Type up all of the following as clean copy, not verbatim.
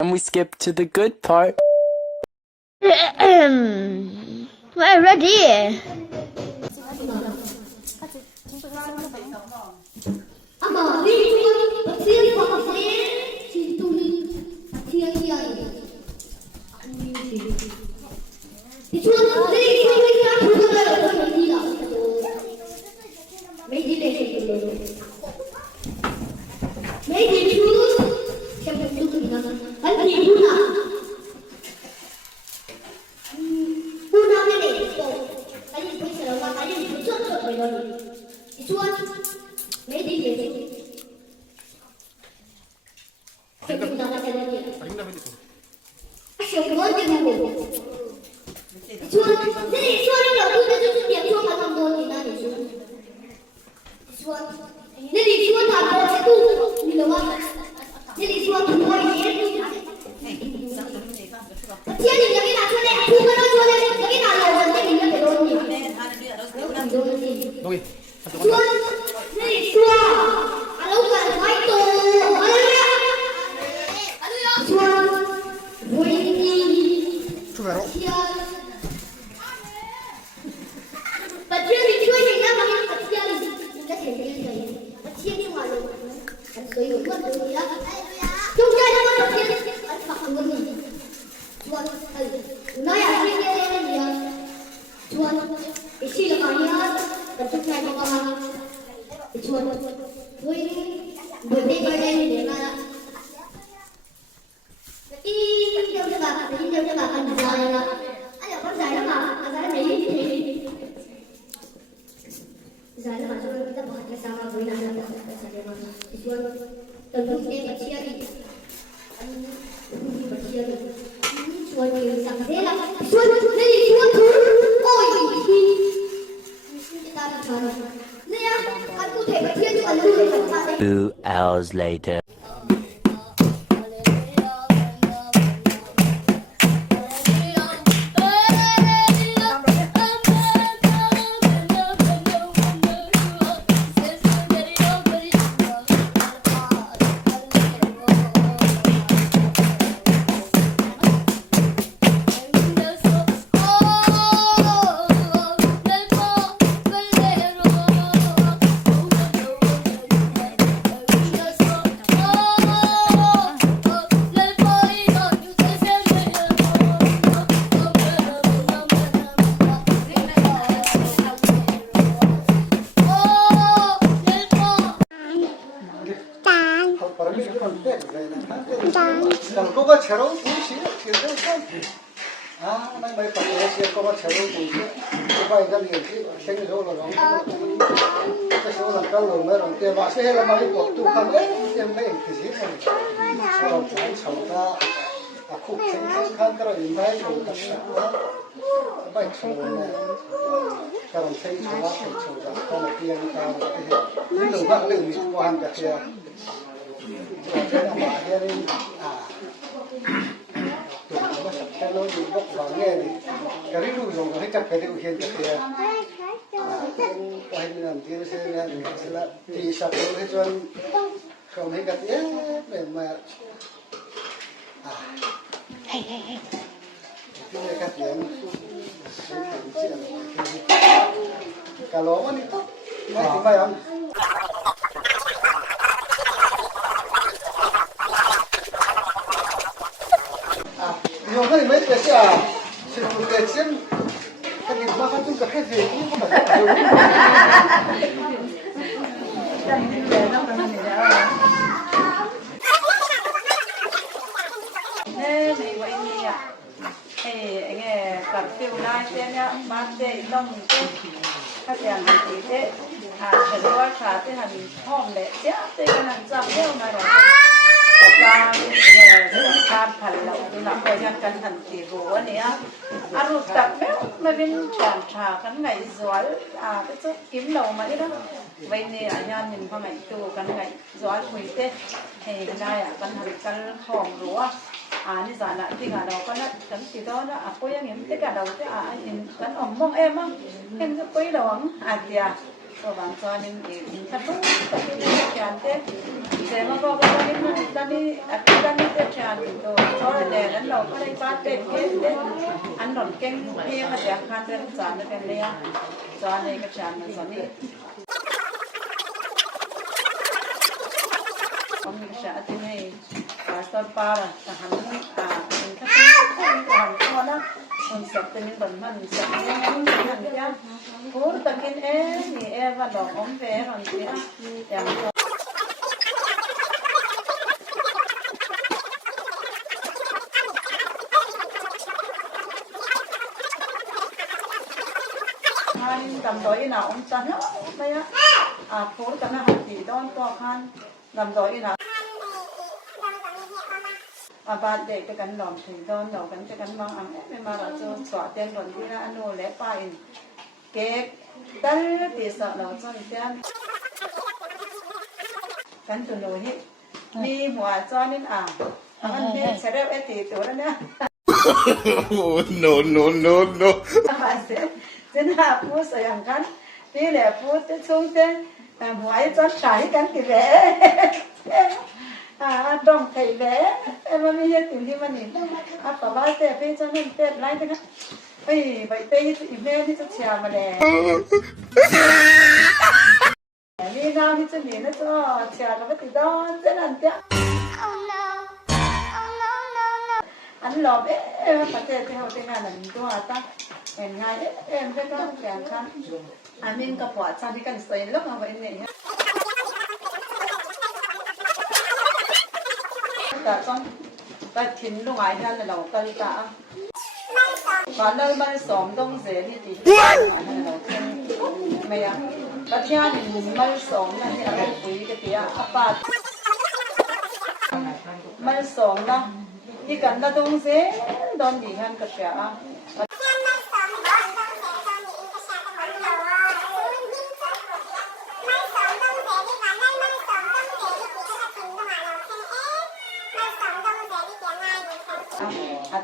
And we skip to the good part. We're ready. Two hours later. Coba cerong fungsi, cerong kan. Nang mai pakai sih coba cerong fungsi. Coba ikan dia sih, saya jauh loh. Kita jauh kalau merong, dia masih helah mai waktu kan, dia mai kisih kan. Kalau main coba, aku kan kalau main coba, baik coba. Kalau saya coba, kalau dia tahu, ini lupa lagi tuan dia. Cái là mà nghe đi tụi nó sắp cái nó dùng bốc vào nghe đi cái đấy dùng cái chắc cái điều hiện tại cái mình làm gì sẽ là thì sắp tới cho không thấy cái tiếng để mà cái này cái tiếng cả lỗ mà đi mấy tiếng vậy không nhiều cái mấy cái gì à, chỉ một cái xem cái gì mà không có cái gì cũng không phải nhiều. Nè mình gọi gì à? Anh nghe cặp phiêu nai thế nhá, mà thế đông thế, các bạn hành gì thế? Cái đó là cái hành hòm lệ chứ, cái hành dập theo này rồi. Vàการผันเราดูหนักพยายามกันทันทีรู้ว่าเนี่ยอารมณ์ตักแม้ไม่เป็นจานชากันไงสวยก็จะกินเรามาเนี่ยนะวันนี้ยามมินพอไงตัวกันไงสวยคุยเต้เฮ้ยได้กันทันกันของรู้นี่สาระที่เราก็นัดกันติดต่อนะก็ยังเห็นที่กันเราที่เห็นกันอมมองมั้งเห็นจะคุยเราเดียก็บางตอนยังเห็นถ้ารู้ก็ที่การเต้ sẽ mà có cái ta đi tiếp tràn rồi cho là để đánh đầu cái ba tết hết ăn đòn canh kia mà để khăn trên tràn nó cái này cho này cái tràn nó giống như không như sẽ thế này và ba là hắn mình các hàng con đó mình sập từ những bẩn mình sập những hàng kia cố tập kiến thì em và đỏ ống vé còn kia em cầm tối nào ông chăn hết đây á phố cầm là chỉ đón to khan cầm tối nào bạn để cái cắn lòm thì đón đầu cắn cái cắn mang ăn em mà là cho xóa tiền còn đi ra ăn đồ lẽ phải cái đắt thì sợ đầu cho tiền cắn từ nồi hết đi mùa cho nên ăn đi sẽ đeo ấy thì tuổi đó nhá no. thế nào phút rồi hàng cắn đi là phút tới xuống tên hỏi cho trái cắn thì vẽ đồng thầy vẽ em mà bây giờ tìm đi mà nhìn bà ba tè phê cho nên tè lại thế ấy vậy tây thì về thì cho chè mà đẻ đi nào thì cho nhìn nó cho chè nó vẫn thì đó rất là tiếc ăn lò bé em phải theo cái ngày là mình qua ta em ngay em cái đó càng khăn mình có quả cha đi cần xây lúc mà vậy này cả con ta thìn lúc ngoài ra là đầu cây cả và nơi mà xóm đông dễ đi thì ngoài là đầu cây mày ta theo thì mà xóm là thì ở quý cái tía apa mà xóm là thì cần là đông dễ đông gì hơn cái tía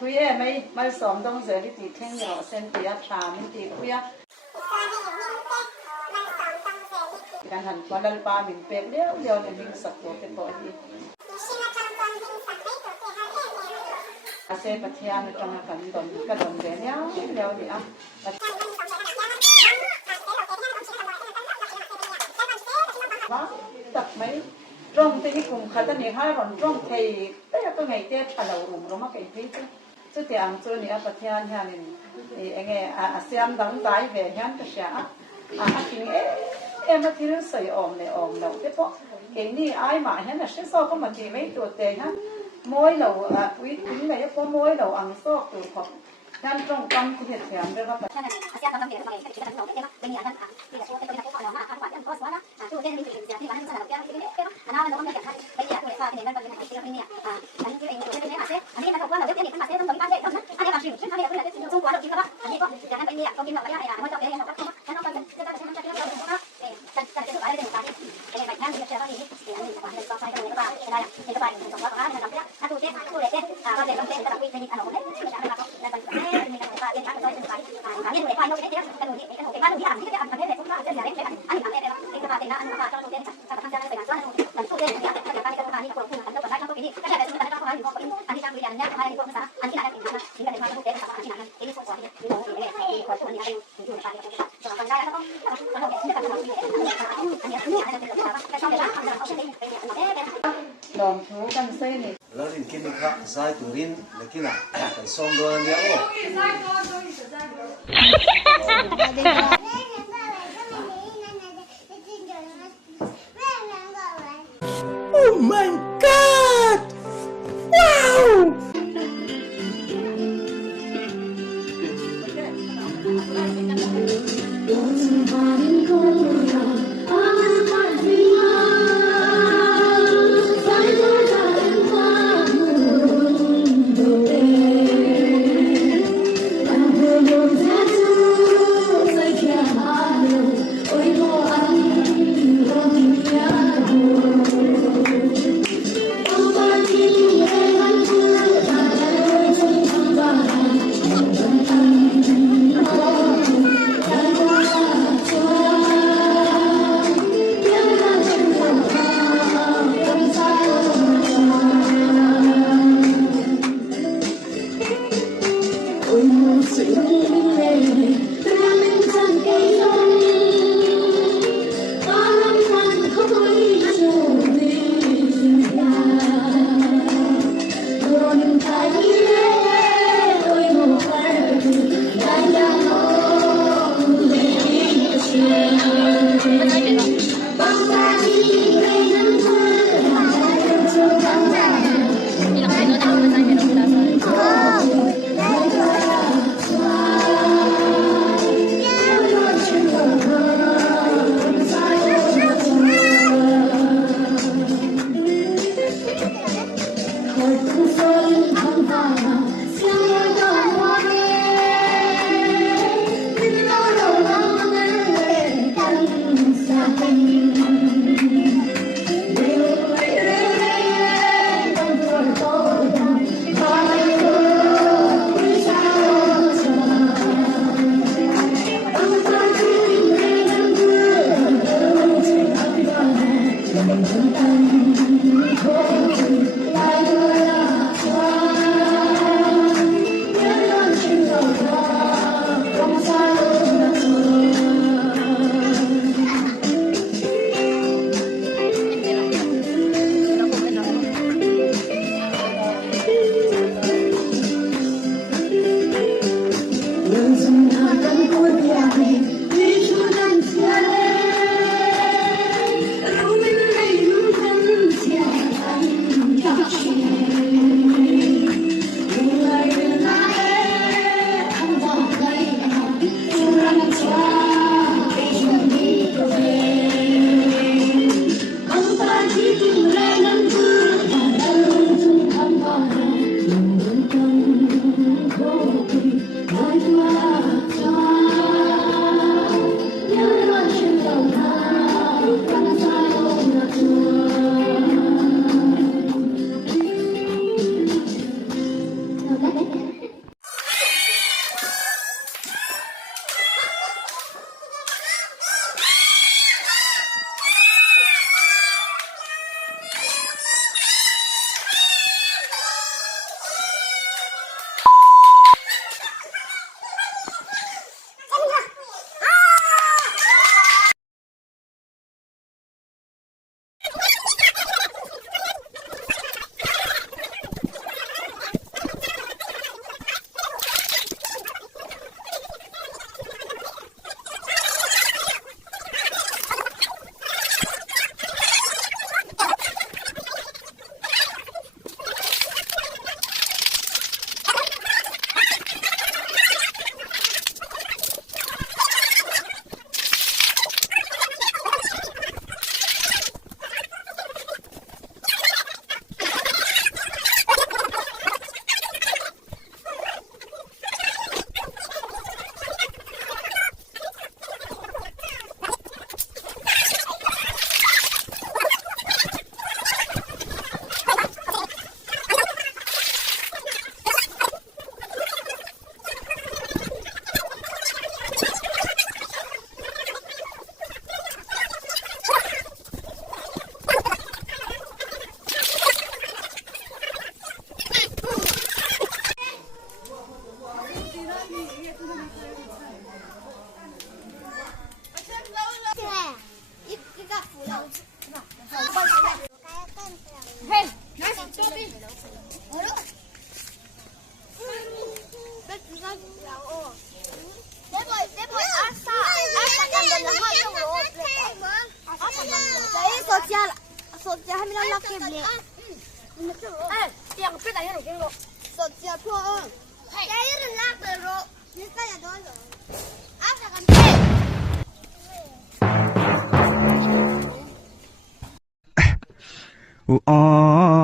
thuê em mấy xóm đông giờ đi tìm thêm nhỏ xem tía trà mình tìm khuya cái hành qua lần ba mình bẹp đéo đéo để mình sập của cái bội đi xe bát thiên trong cái đồng để nháo đéo đi ăn đó tập mấy rong thì cùng khát anh hai rong thì đấy là cái ngày tết phải đầu rụng rồi mà cái gì chứ thì ăn chơi này bát thiên nhà mình thì anh nghe xem đóng tái về nhà cái xã thì em nó thì nó sợi ồm đầu thế po cái này ai mà hết là sẽ so có mà chỉ mấy tuổi tệ ha môi đầu quý tính này có môi đầu ăn so từ học Kan trong tâm thì hiện hiện được không? Đòn thú căn xây này. Lỡ thì kia mình khắc sai tủ rin là kia nào phải xôm đôi nhẽo. Oh my God! Wow! Oh